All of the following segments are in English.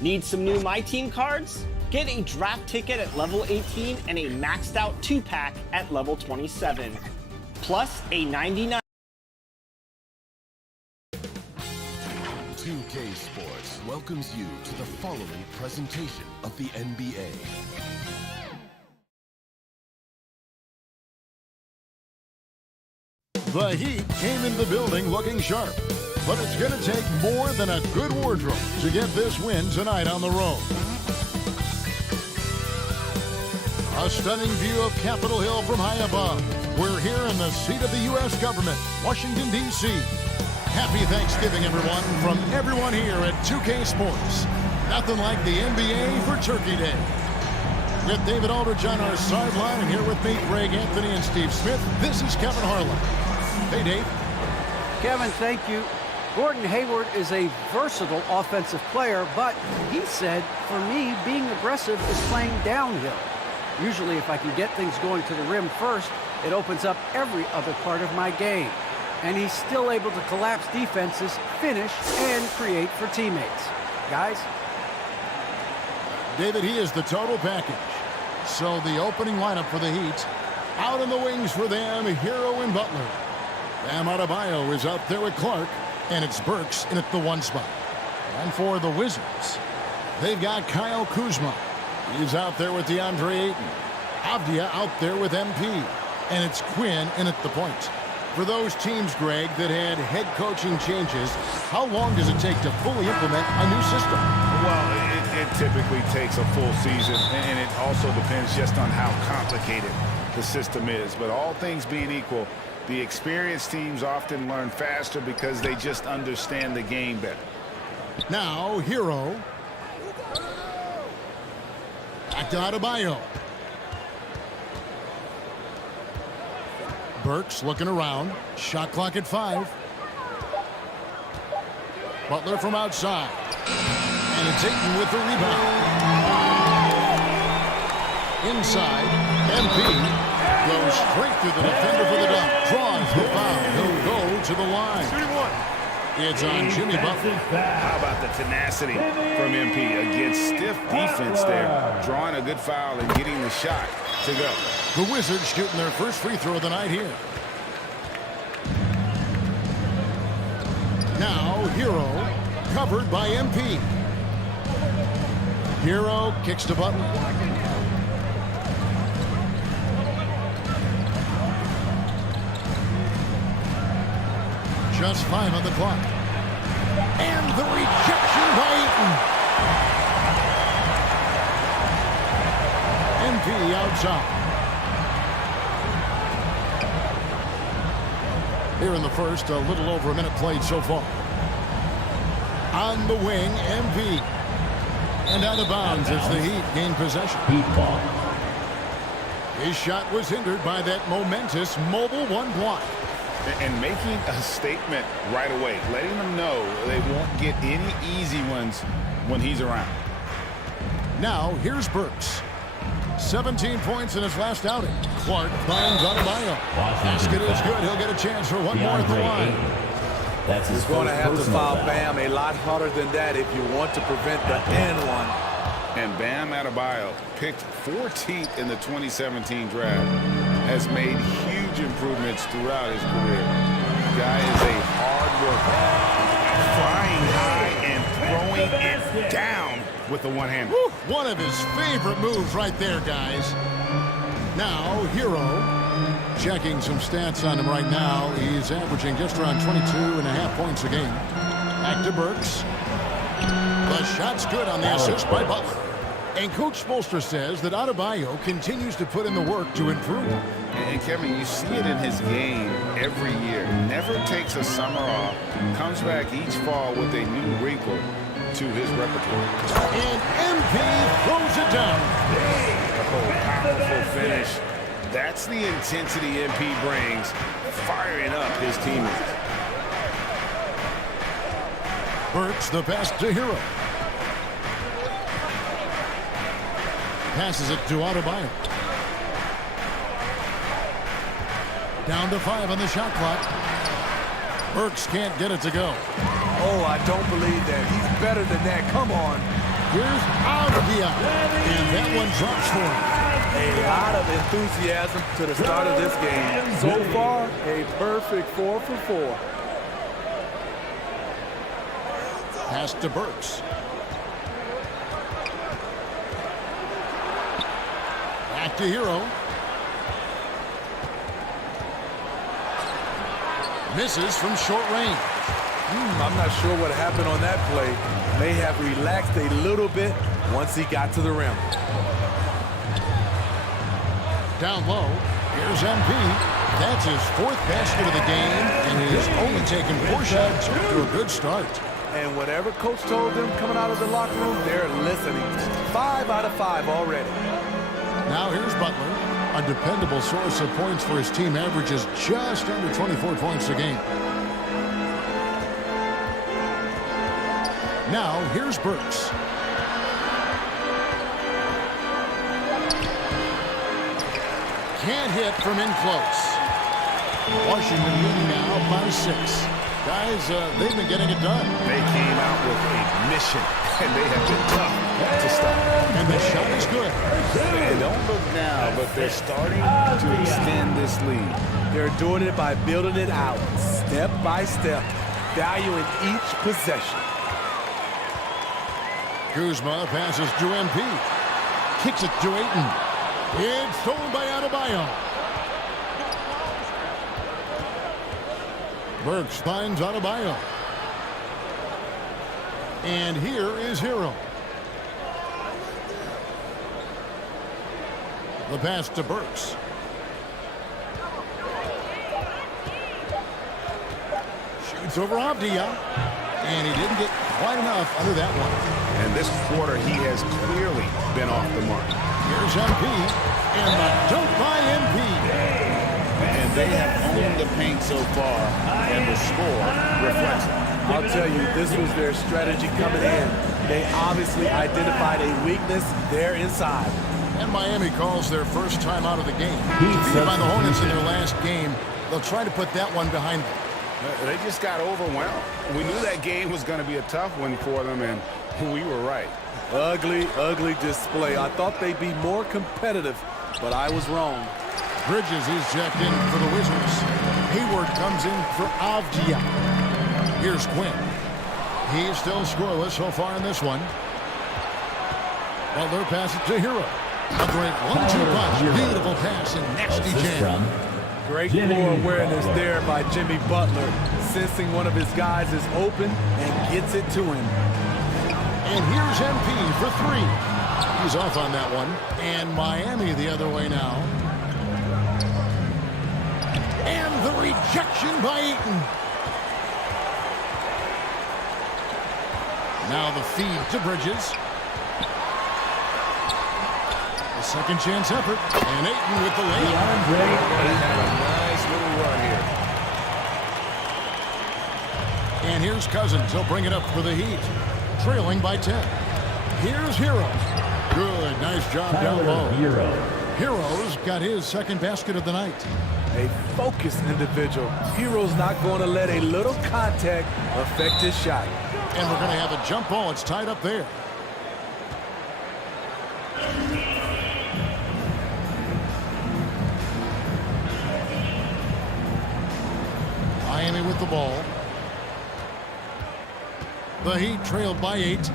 Need some new My Team cards? Get a draft ticket at level 18 and a maxed out 2-pack at level 27. Plus a 99. 2K Sports welcomes you to the following presentation of the NBA. The Heat came into the building looking sharp, but it's going to take more than a good wardrobe to get this win tonight on the road. A stunning view of Capitol Hill from high above. We're here in the seat of the U.S. government, Washington, D.C. Happy Thanksgiving, everyone, from everyone here at 2K Sports. Nothing like the NBA for Turkey Day. With David Aldridge on our sideline, and here with me, Greg Anthony and Steve Smith, this is Kevin Harlan. Hey, Dave. Kevin, thank you. Gordon Hayward is a versatile offensive player, but he said, for me, being aggressive is playing downhill. Usually, if I can get things going to the rim first, it opens up every other part of my game. And he's still able to collapse defenses, finish, and create for teammates. Guys? David, he is the total package. So the opening lineup for the Heat. Out in the wings for them, Hero and Butler. Bam Adebayo is out there with Clark, and it's Burks in at the 1 spot. And for the Wizards, they've got Kyle Kuzma. He's out there with DeAndre Ayton. Avdia out there with MP. And it's Quinn in at the point. For those teams, Greg, that had head coaching changes, how long does it take to fully implement a new system? Well, it typically takes a full season, and it also depends just on how complicated the system is. But all things being equal, the experienced teams often learn faster because they just understand the game better. Now, Hero. Back to Adebayo. Burks looking around. Shot clock at 5. Butler from outside. And it's Ayton with the rebound. Inside, MP goes straight through the defender for the dunk. Draws the foul. He'll go to the line. It's on Jimmy Butler. How about the tenacity from MP against stiff defense there, drawing a good foul and getting the shot to go. The Wizards shooting their first free throw of the night here. Now, Hero, covered by MP. Hero kicks to Butler. Just 5 on the clock. And the rejection by Ayton. MP outside. Here in the first, a little over a minute played so far. On the wing, MP. And out of bounds as the Heat gain possession. His shot was hindered by that momentous mobile 1 block. And making a statement right away, letting them know they won't get any easy ones when he's around. Now, here's Burks. 17 points in his last outing. Clark finds Adebayo. Basket is good. He'll get a chance for one more at the line. He's going to have to foul Bam a lot harder than that if you want to prevent the and one. And Bam Adebayo, picked 14th in the 2017 draft, has made huge improvements throughout his career. The guy is a hard worker, flying high and throwing it down with the one-hander. One of his favorite moves right there, guys. Now, Hero, checking some stats on him right now. He's averaging just around 22.5 points a game. Back to Burks. The shot's good on the assist by Butler. And Coach Spoelstra says that Adebayo continues to put in the work to improve. And Kevin, you see it in his game every year. Never takes a summer off. Comes back each fall with a new wrinkle to his repertoire. And MP throws it down. Powerful finish. That's the intensity MP brings, firing up his teammates. Burks the pass to Hero. Passes it to Adebayo. Down to 5 on the shot clock. Burks can't get it to go. Oh, I don't believe that. He's better than that. Come on. Here's Avdia. And that one drops for him. A lot of enthusiasm to the start of this game. So far, a perfect 4 for 4. Pass to Burks. Back to Hero. Misses from short range. I'm not sure what happened on that play. May have relaxed a little bit once he got to the rim. Down low, here's MP. That's his 4th basket of the game, and he has only taken 4 shots to a good start. And whatever coach told them coming out of the locker room, they're listening. 5 out of 5 already. Now here's Butler, a dependable source of points for his team, averages just under 24 points a game. Now here's Burks. Can't hit from in close. Washington leading now by 6. Guys, they've been getting it done. They came out with a mission, and they have been tough to stop. And the shot is good. They don't look now, but they're starting to extend this lead. They're doing it by building it out, step by step, valuing each possession. Kuzma passes to MP. Kicks it to Ayton. It's stolen by Adebayo. Burks finds Adebayo. And here is Hero. The pass to Burks. Shoots over Avdia. And he didn't get quite enough under that one. And this quarter, he has clearly been off the mark. Here's MP. And the dunk by MP. And they have owned the paint so far, and the score reflects it. I'll tell you, this was their strategy coming in. They obviously identified a weakness there inside. And Miami calls their first time out of the game. Defeated by the Hornets in their last game, they'll try to put that one behind them. They just got overwhelmed. We knew that game was going to be a tough one for them, and we were right. Ugly, ugly display. I thought they'd be more competitive, but I was wrong. Bridges is checked in for the Wizards. Hayward comes in for Avdia. Here's Quinn. He's still scoreless so far in this one. Butler passes to Hero. A great 1-2 punch. Beautiful pass and nasty jam. Great floor awareness there by Jimmy Butler, sensing one of his guys is open and gets it to him. And here's MP for 3. He's off on that one. And Miami the other way now. And the rejection by Ayton. Now the feed to Bridges. A second chance effort. And Ayton with the layup. Nice little run here. And here's Cousins. He'll bring it up for the Heat. Trailing by 10. Here's Hero. Good. Nice job down low. Hero's got his second basket of the night. A focused individual. Hero's not going to let a little contact affect his shot. And we're going to have a jump ball. It's tied up there. Miami with the ball. The Heat trailed by 8.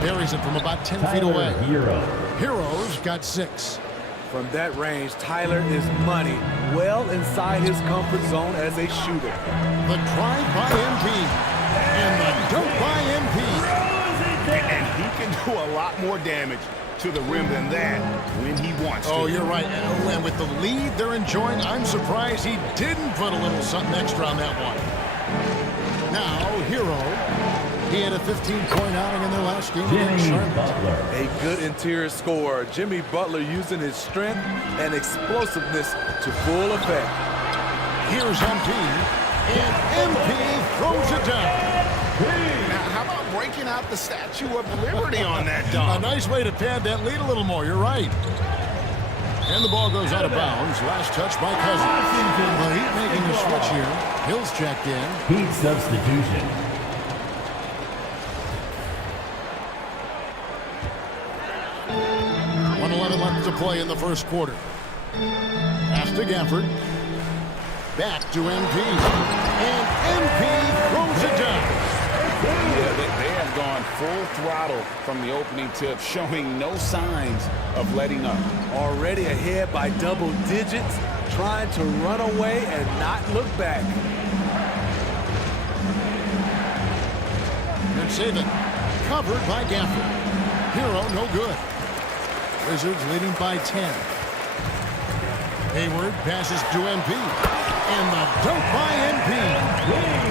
Buries it from about 10 feet away. Hero's got 6. From that range, Tyler is money, well inside his comfort zone as a shooter. The drive by MP. And the dunk by MP. And he can do a lot more damage to the rim than that when he wants to. Oh, you're right. And with the lead they're enjoying, I'm surprised he didn't put a little something extra on that one. Now, Hero. He had a 15-point outing in their last game against Charlotte. A good interior scorer. Jimmy Butler using his strength and explosiveness to full effect. Here's MP. And MP throws it down. Now, how about breaking out the Statue of Liberty on that A dunk? nice way to pad that lead a little more. You're right. And the ball goes out of bounds. Last touch by Cousins. The Heat making a Hill's checked in. Heat substitution. Left to play in the first quarter. Pass to Gafford. Back to MP. And MP throws it down. Yeah, they have gone full throttle from the opening tip, showing no signs of letting up. Already ahead by double digits, trying to run away and not look back. And save it. Covered by Gafford. Hero no good. Wizards leading by 10. Hayward passes to MP. And the dunk by MP.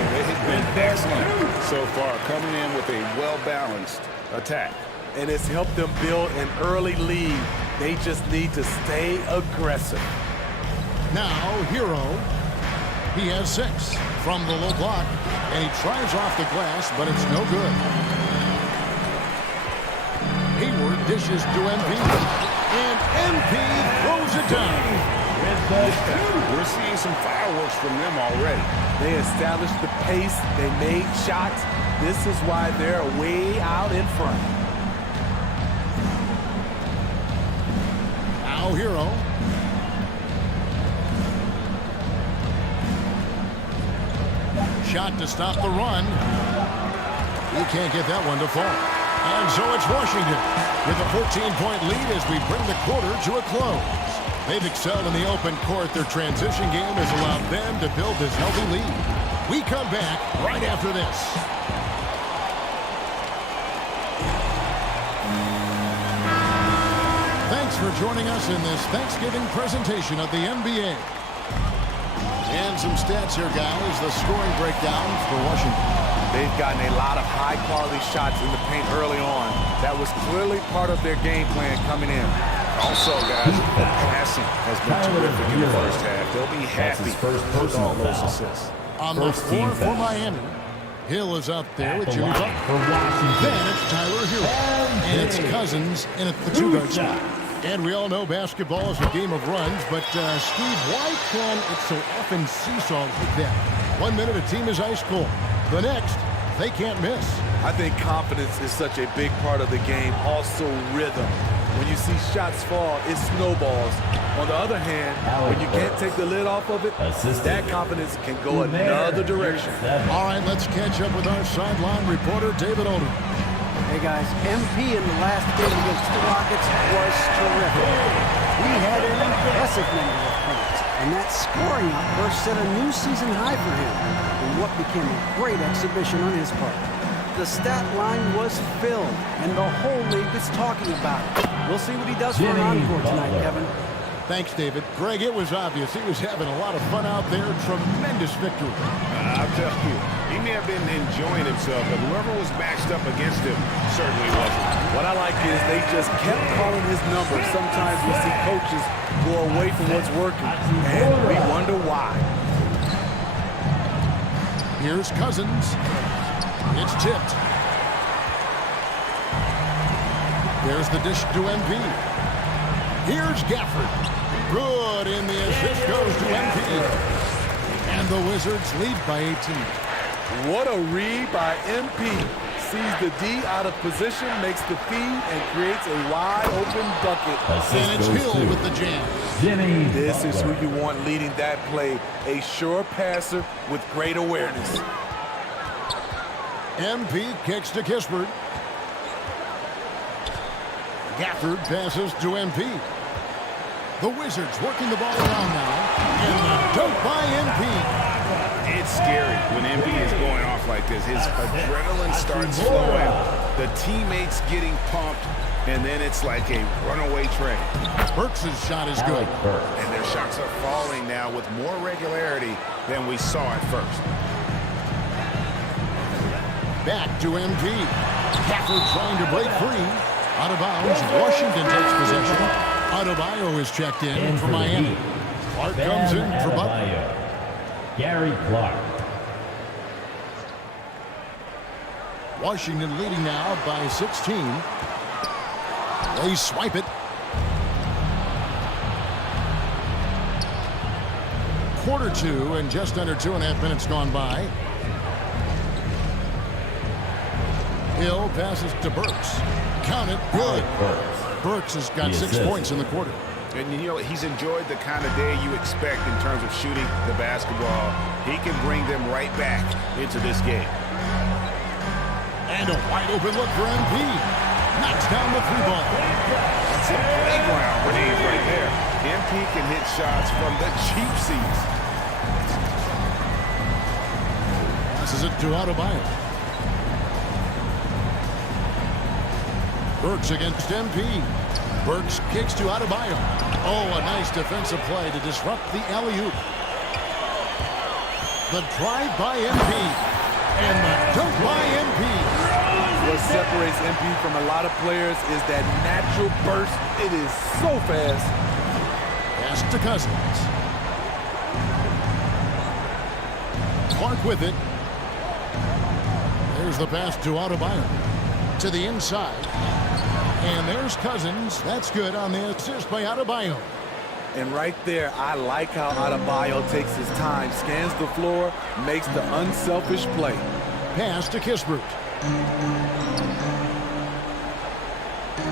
They have been excellent so far, coming in with a well-balanced attack. And it's helped them build an early lead. They just need to stay aggressive. Now, Hero. He has 6 from the low block. And he tries off the glass, but it's no good. Hayward dishes to MP. And MP throws it down. We're seeing some fireworks from them already. They established the pace. They made shots. This is why they're way out in front. Now Hero. Shot to stop the run. He can't get that one to fall. And so it's Washington with a 14-point lead as we bring the quarter to a close. They've excelled in the open court. Their transition game has allowed them to build this healthy lead. We come back right after this. Thanks for joining us in this Thanksgiving presentation of the NBA. And some stats here, guys. The scoring breakdown for Washington. They've gotten a lot of high-quality shots in the paint early on. That was clearly part of their game plan coming in. Also, guys, the passing has been terrific in the first half. They'll be happy with all those assists. On the floor for Miami, Hill is up there with Jimmy Butler. Then it's Tyler Hero. And it's Cousins in at the 2-guard spot. And we all know basketball is a game of runs, but Steve, why can it so often seesaw like that? 1 minute a team is ice cold. The next, they can't miss. I think confidence is such a big part of the game. Also rhythm. When you see shots fall, it snowballs. On the other hand, when you can't take the lid off of it, that confidence can go another direction. All right, let's catch up with our sideline reporter, David Older. Hey guys, MP in the last game against the Rockets was terrific. He had an impressive number of points, and that scoring outburst set a new season high for him in what became a great exhibition on his part. The stat line was filled, and the whole league is talking about it. We'll see what he does for an encore tonight, Kevin. Thanks, David. Greg, it was obvious he was having a lot of fun out there. Tremendous victory. I'll tell you, he may have been enjoying himself, but whoever was matched up against him certainly wasn't. What I like is they just kept calling his number. Sometimes we see coaches go away from what's working, and we wonder why. Here's Cousins. It's tipped. There's the dish to MP. Here's Gafford. Good, and the assist goes to MP. And the Wizards lead by 18. What a read by MP. Sees the D out of position, makes the feed, and creates a wide-open bucket. And it's Hill with the jam. Jimmy This is Butler. who you want leading that play. A sure passer with great awareness. MP kicks to Kispert. Gafford passes to MP. The Wizards working the ball around now. And the dunk by MP. It's scary when MP is going off like this. His adrenaline starts flowing, the teammates getting pumped, and then it's like a runaway train. Burks' shot is good. And their shots are falling now with more regularity than we saw at first. Back to MP. Gafford trying to break free. Out of bounds. Washington takes possession. Adebayo is checked in for Miami. Clark comes in for Butler. Gary Clark. Washington leading now by 16. They swipe it. quarter two and just under 2.5 minutes gone by. Hill passes to Burks. Count it, good. Burks has got 6 points in the quarter. And, you know, he's enjoyed the kind of day you expect in terms of shooting the basketball. He can bring them right back into this game. And a wide open look for MP. Knocks down the 3-ball. That's a playground range right there. MP can hit shots from the cheap seats. Passes it to Adebayo. Burks against MP. Burks kicks to Adebayo. Oh, a nice defensive play to disrupt the alley-oop. The drive by MP. And the dunk by MP. What separates MP from a lot of players is that natural burst. It is so fast. Pass to Cousins. Clark with it. There's the pass to Adebayo. To the inside. And there's Cousins. That's good on the assist by Adebayo. And right there, I like how Adebayo takes his time, scans the floor, makes the unselfish play. Pass to Kispert.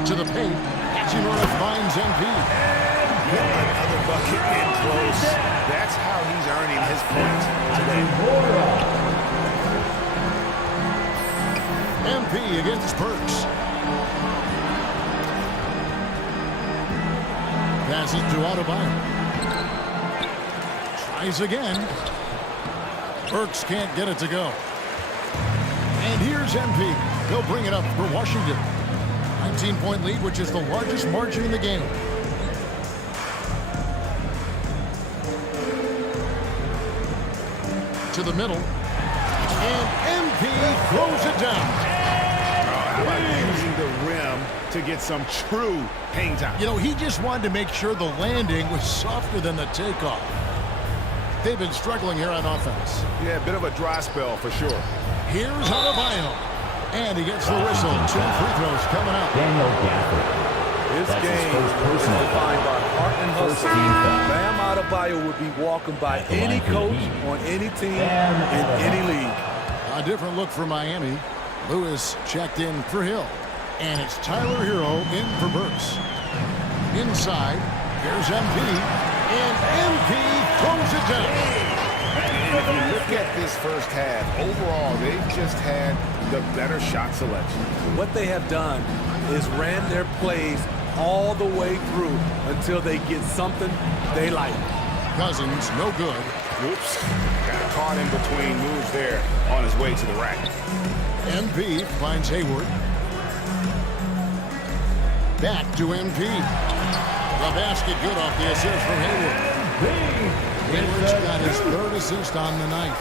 To the paint. Hachimura finds MP. Another bucket in close. That's how he's earning his points today. MP against Burks. Passes to Adebayo. Tries again. Burks can't get it to go. And here's MP. He'll bring it up for Washington. 19-point lead, which is the largest margin in the game. To the middle. And MP throws it down. How about using the rim to get some true hang time? You know, he just wanted to make sure the landing was softer than the takeoff. They've been struggling here on offense. Yeah, a bit of a dry spell for sure. Here's Adebayo. And he gets the whistle. 2 free throws coming up. Daniel Gafford. This That's his game first is personal defined by heart and First hustle. team foul. Bam Adebayo would be walking by At the any line for the coach Heat. on any team Bam in any Adebayo. league. A different look for Miami. Lewis checked in for Hill. And it's Tyler Hero in for Burks. Inside, here's MP. And MP throws it down. And if you look at this first half, overall, they've just had the better shot selection. What they have done is ran their plays all the way through until they get something they like. Cousins, no good. Whoops. Got caught in between moves there on his way to the rack. MP finds Hayward. Back to MP. The basket good off the assist from Hayward. Hayward's got his 3rd assist on the night.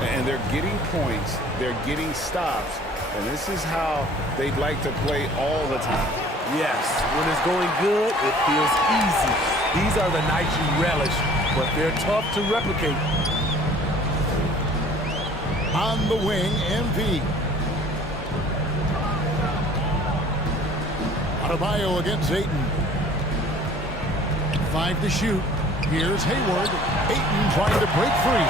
And they're getting points. They're getting stops. And this is how they'd like to play all the time. Yes, when it's going good, it feels easy. These are the nights you relish, but they're tough to replicate. On the wing, MP. Adebayo against Ayton. 5 to shoot. Here's Hayward. Ayton trying to break free.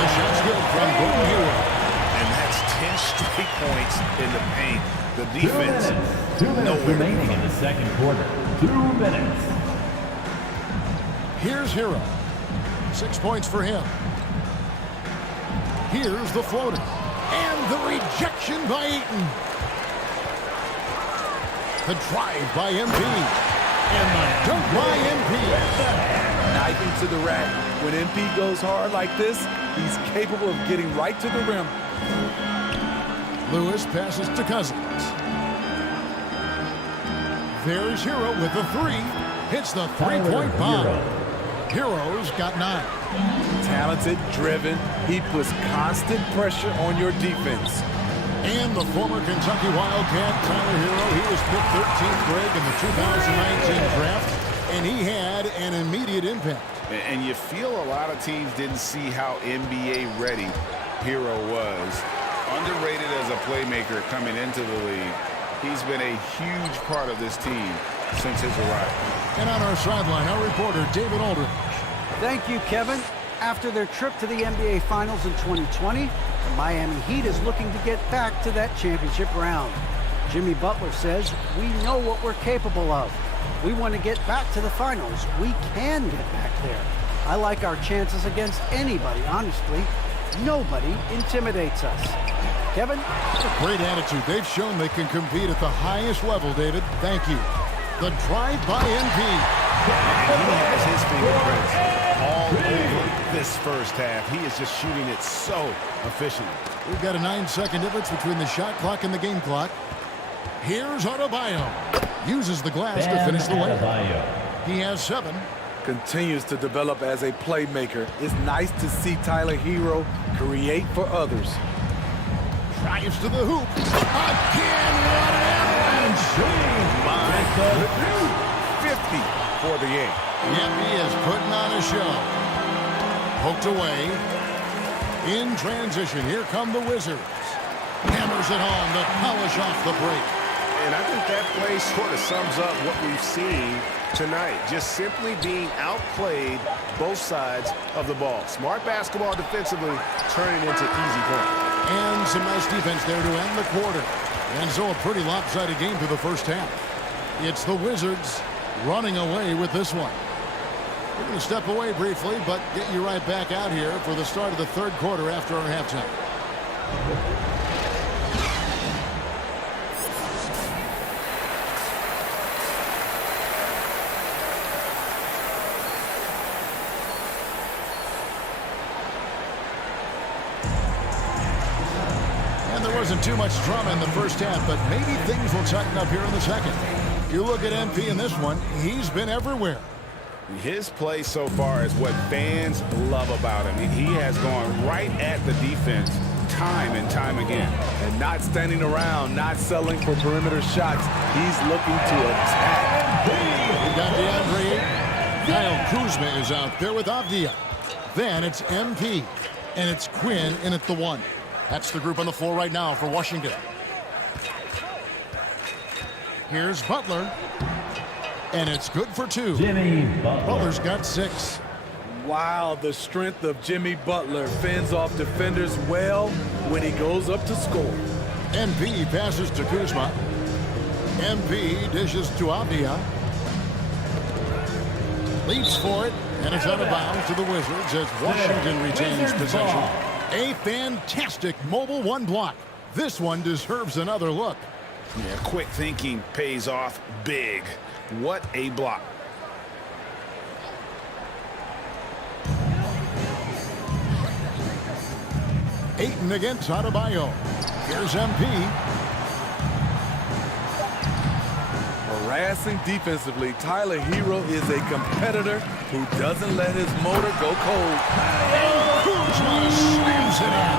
The shot's good from Gordon Hayward. And that's 10 straight points in the paint. The 2 defense, minutes. 2 minutes nowhere. remaining in the second quarter. 2 minutes. Here's Hero. 6 points for him. Here's the floater. And the rejection by Ayton. The drive by MP. And the dunk by MP. Knifing to the rack. When MP goes hard like this, he's capable of getting right to the rim. Lewis passes to Cousins. There's Hero with the 3. Hits the 3-point bomb. Hero's got 9. Talented, driven, he puts constant pressure on your defense. And the former Kentucky Wildcat, Tyler Hero, he was picked 13th grade in the 2019 draft, and he had an immediate impact. And you feel a lot of teams didn't see how NBA ready Hero was. Underrated as a playmaker coming into the league. He's been a huge part of this team since his arrival. And on our sideline, our reporter, David Aldridge. Thank you, Kevin. After their trip to the NBA Finals in 2020, the Miami Heat is looking to get back to that championship round. Jimmy Butler says, "We know what we're capable of. We want to get back to the finals. We can get back there. I like our chances against anybody, honestly. Nobody intimidates us." Kevin? Great attitude. They've shown they can compete at the highest level, David. Thank you. The drive by NP. And he has his fingerprints all over this first half. He is just shooting it so efficiently. We've got a 9-second difference between the shot clock and the game clock. Here's Adebayo. Uses the glass to finish the layup. He has 7. Continues to develop as a playmaker. It's nice to see Tyler Hero create for others. Drives to the hoop. Again, what an avalanche! 50 for the game. Yep, he is putting on a show. Poked away. In transition, here come the Wizards. Hammers it home to polish off the break. And I think that play sort of sums up what we've seen tonight. Just simply being outplayed both sides of the ball. Smart basketball defensively, turning into easy points. And some nice defense there to end the quarter. And so a pretty lopsided game through the first half. It's the Wizards running away with this one. We're going to step away briefly, but get you right back out here for the start of the third quarter after our halftime. Wasn't too much drama in the first half, but maybe things will tighten up here in the second. You look at MP in this one, he's been everywhere. His play so far is what fans love about him. He has gone right at the defense time and time again. And not standing around, not settling for perimeter shots. He's looking to attack. We got DeAndre Ayton. Kyle Kuzma is out there with Avdia. Then it's MP, and it's Quinn in at the 1. That's the group on the floor right now for Washington. Here's Butler. And it's good for 2. Jimmy Butler. Butler's got 6. Wow, the strength of Jimmy Butler fends off defenders well when he goes up to score. MP passes to Kuzma. MP dishes to Avdia. Leaps for it, and it's out of bounds to the Wizards as Washington retains possession. A fantastic mobile 1 block. This one deserves another look. Yeah, quick thinking pays off big. What a block. Ayton against Adebayo. Here's MP. Harassing defensively, Tyler Hero is a competitor who doesn't let his motor go cold. Kuzma slams it in.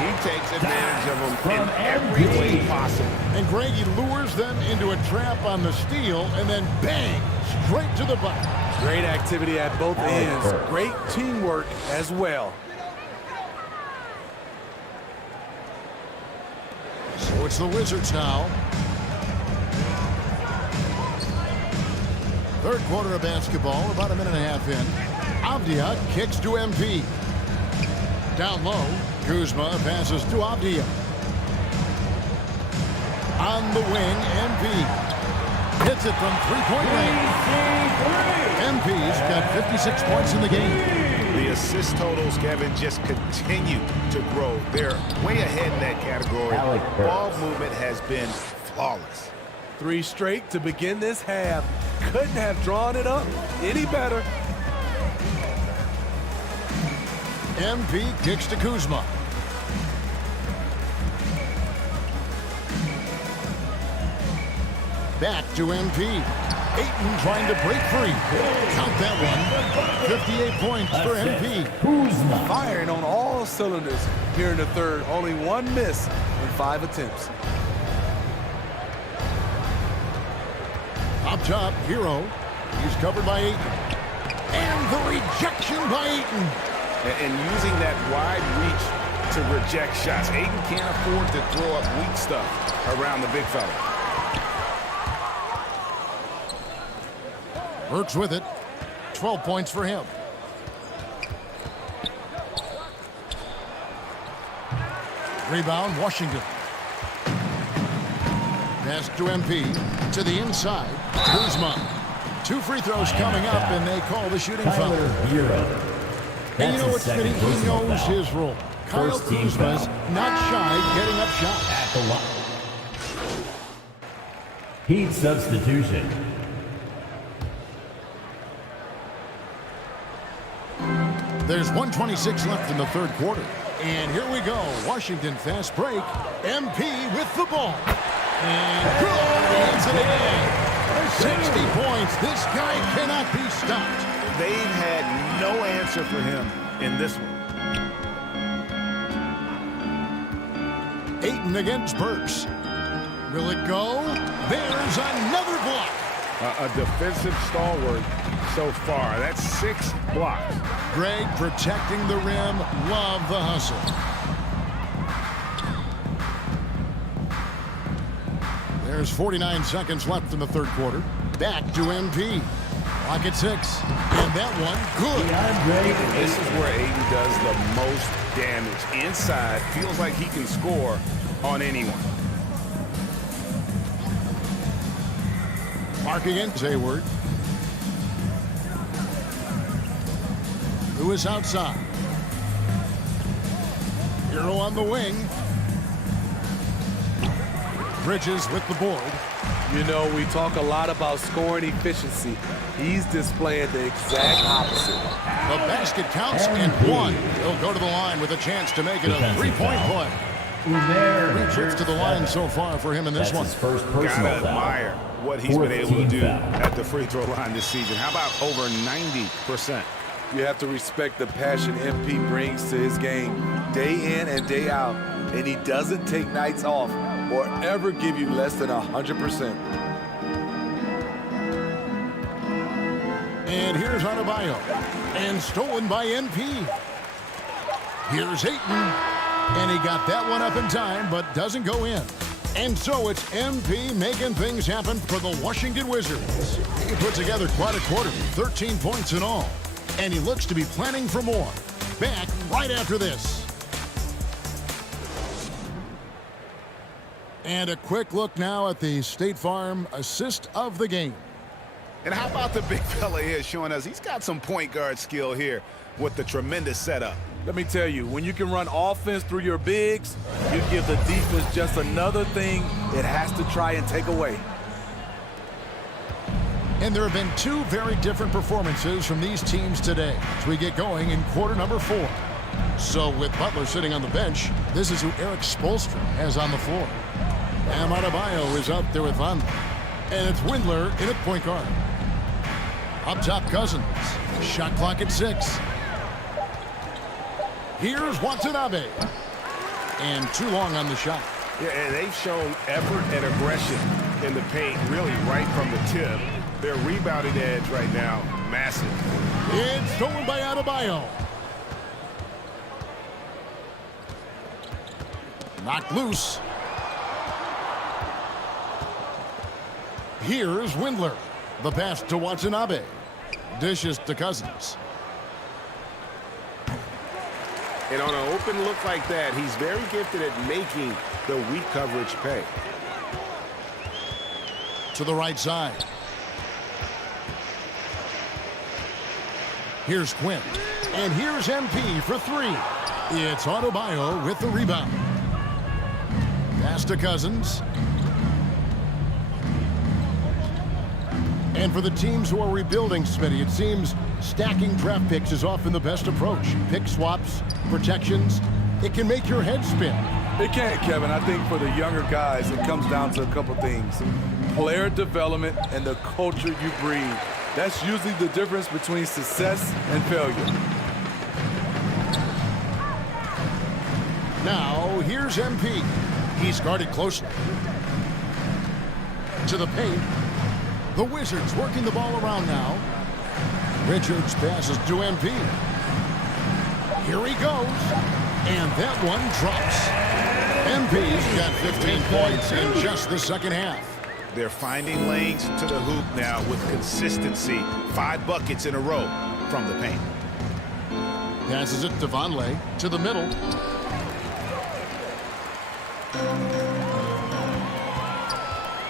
He takes advantage of them in every way possible. And Greg, he lures them into a trap on the steal, and then bang, straight to the bucket. Great activity at both ends. Great teamwork as well. So it's the Wizards now. Third quarter of basketball, about a minute and a half in. Avdia kicks to MP. Down low, Kuzma passes to Avdia. On the wing, MP. Hits it from three-point range. MP's got 56 points in the game. The assist totals, Kevin, just continue to grow. They're way ahead in that category. Ball movement has been flawless. 3 straight to begin this half. Couldn't have drawn it up any better. MP kicks to Kuzma. Back to MP. Ayton trying to break free. Count that one. 58 points for MP. Firing on all cylinders here in the third. Only 1 miss in 5 attempts. Up top, Hero. He's covered by Ayton. And the rejection by Ayton. And using that wide reach to reject shots. Ayton can't afford to throw up weak stuff around the big fella. Burks with it. 12 points for him. Rebound, Washington. Pass to MP. To the inside. Kuzma. 2 free throws coming up, and they call the shooting foul. Tyler Hero. And you know what, Smitty? He knows foul. his role. Kyle First team Kuzma's foul. not shy getting up shots. At the line. Heat substitution. There's 1:26 left in the third quarter. And here we go. Washington fast break. MP with the ball. And good into the game. 60 points. This guy cannot be stopped. They've had no answer for him in this one. Ayton against Burks. Will it go? There's another block. A defensive stalwart so far. That's 6 blocks. Greg protecting the rim. Love the hustle. There's 49 seconds left in the third quarter. Back to MP. Clock at 6. And that one, good. This is where Ayton does the most damage. Inside, feels like he can score on anyone. Mark against Hayward. Who is outside? Hero on the wing. Bridges with the board. You know, we talk a lot about scoring efficiency. He's displaying the exact opposite. The basket counts and one. He'll go to the line with a chance to make it a 3-point play. 3 trips to the line so far for him in this one. His first personal Gotta foul. admire what he's been Fourth able to team do foul. at the free throw line this season. How about over 90%? You have to respect the passion MP brings to his game day in and day out. And he doesn't take nights off or ever give you less than 100%. And here's Adebayo. And stolen by NP. Here's Ayton. And he got that one up in time, but doesn't go in. And so it's MP making things happen for the Washington Wizards. He put together quite a quarter, 13 points in all. And he looks to be planning for more. Back right after this. And a quick look now at the State Farm assist of the game. And how about the big fella here showing us he's got some point guard skill here with the tremendous setup. Let me tell you, when you can run offense through your bigs, you give the defense just another thing it has to try and take away. And there have been 2 very different performances from these teams today as we get going in quarter number 4. So with Butler sitting on the bench, this is who Eric Spoelstra has on the floor. Bam Adebayo is out there with Van. And it's Windler in at point guard. Up top, Cousins. Shot clock at 6. Here's Watanabe. And too long on the shot. Yeah, and they've shown effort and aggression in the paint really right from the tip. Their rebounding edge right now, massive. It's stolen by Adebayo. Knocked loose. Here's Windler. The pass to Watanabe. Dishes to Cousins. And on an open look like that, he's very gifted at making the weak coverage pay. To the right side. Here's Quinn. And here's MP for 3. It's Adebayo with the rebound. Pass to Cousins. And for the teams who are rebuilding, Smitty, it seems stacking draft picks is often the best approach. Pick swaps, protections. It can make your head spin. It can, Kevin. I think for the younger guys, it comes down to a couple things. Player development and the culture you breed. That's usually the difference between success and failure. Now, here's MP. He's guarded closely. To the paint. The Wizards working the ball around now. Richards passes to MP. Here he goes. And that one drops. MP's got 15 points in just the second half. They're finding lanes to the hoop now with consistency. 5 buckets in a row from the paint. Passes it to Vonleh to the middle.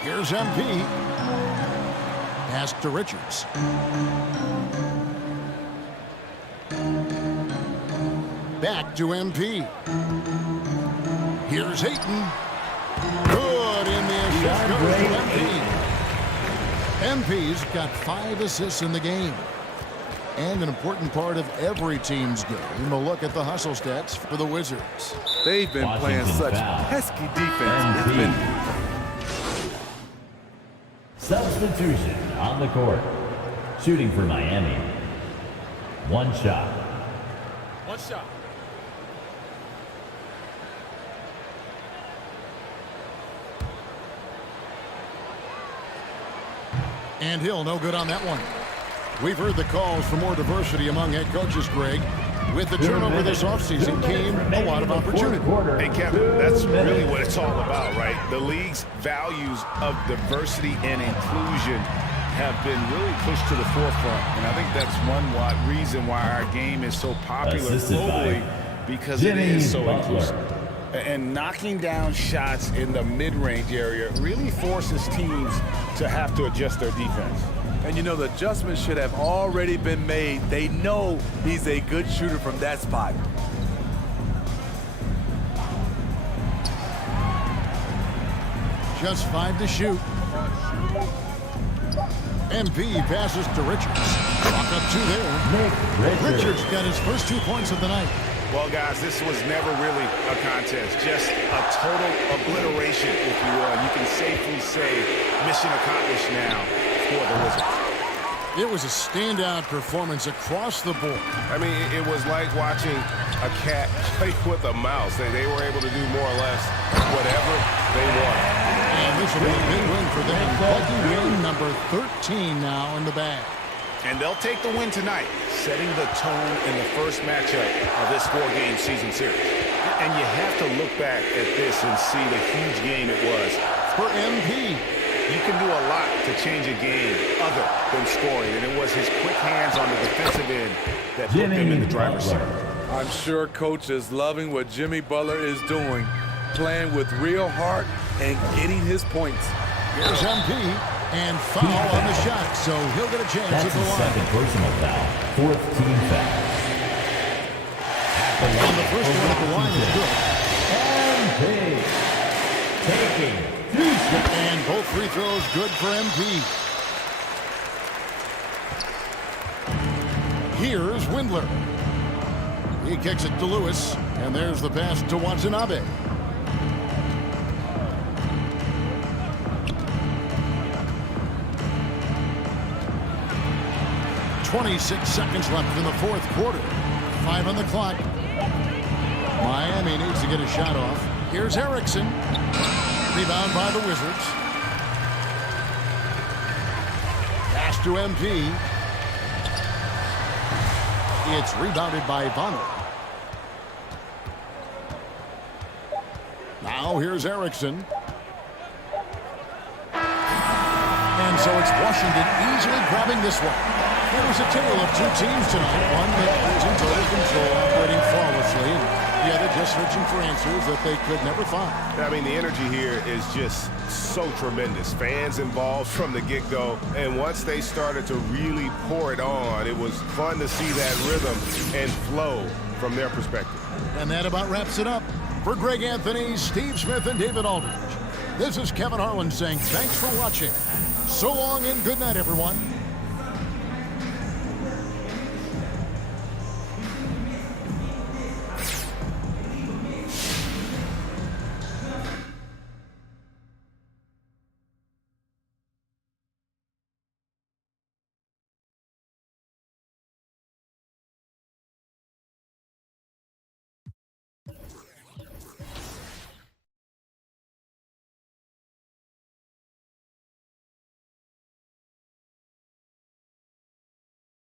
Here's MP. Pass to Richards. Back to MP. Here's Hayton. Good in the assist goes to MP. MP's got 5 assists in the game. And an important part of every team's game, a look at the hustle stats for the Wizards. They've been playing such pesky defense. It's been Substitution on the court. Shooting for Miami. One shot. one shot. And Hill, no good on that one. We've heard the calls for more diversity among head coaches, Greg. With the turnover this offseason came a lot of opportunity. Hey, Kevin, that's really what it's all about, right? The league's values of diversity and inclusion have been really pushed to the forefront. And I think that's one reason why our game is so popular globally, because it is so inclusive. And knocking down shots in the mid-range area really forces teams to have to adjust their defense. And you know, the adjustments should have already been made. They know he's a good shooter from that spot. Just 5 to shoot. MP passes to Richards. Walk up 2 there. Richards got his first 2 points of the night. Well, guys, this was never really a contest. Just a total obliteration, if you will. You can safely say mission accomplished now for the Wizards. It was a standout performance across the board. I mean, it was like watching a cat play with a mouse. They were able to do more or less whatever they wanted. And this will be a big win for them. Lucky win number 13 now in the bag. And they'll take the win tonight, setting the tone in the first matchup of this 4-game season series. And you have to look back at this and see the huge game it was. For MP, you can do a lot to change a game other than scoring, and it was his quick hands on the defensive end that put them in the driver's seat. I'm sure coach is loving what Jimmy Butler is doing, playing with real heart and getting his points. Here's MP, and foul on the shot, so he'll get a chance That's at the his line. second personal foul. 4th team foul. And the first one at the line is good. MP taking 2 shots. And both free throws good for MP. Here's Windler. He kicks it to Lewis, and there's the pass to Watanabe. 26 seconds left in the 4th quarter. 5 on the clock. Miami needs to get a shot off. Here's Erickson. Rebound by the Wizards. Pass to MP. It's rebounded by Bonner. Now here's Erickson. And so it's Washington easily grabbing this one. There was a tale of 2 teams tonight. One that was in total control, operating flawlessly, and the other just searching for answers that they could never find. I mean, the energy here is just so tremendous. Fans involved from the get-go, and once they started to really pour it on, it was fun to see that rhythm and flow from their perspective. And that about wraps it up. For Greg Anthony, Steve Smith, and David Aldridge, this is Kevin Harlan saying thanks for watching. So long and good night, everyone.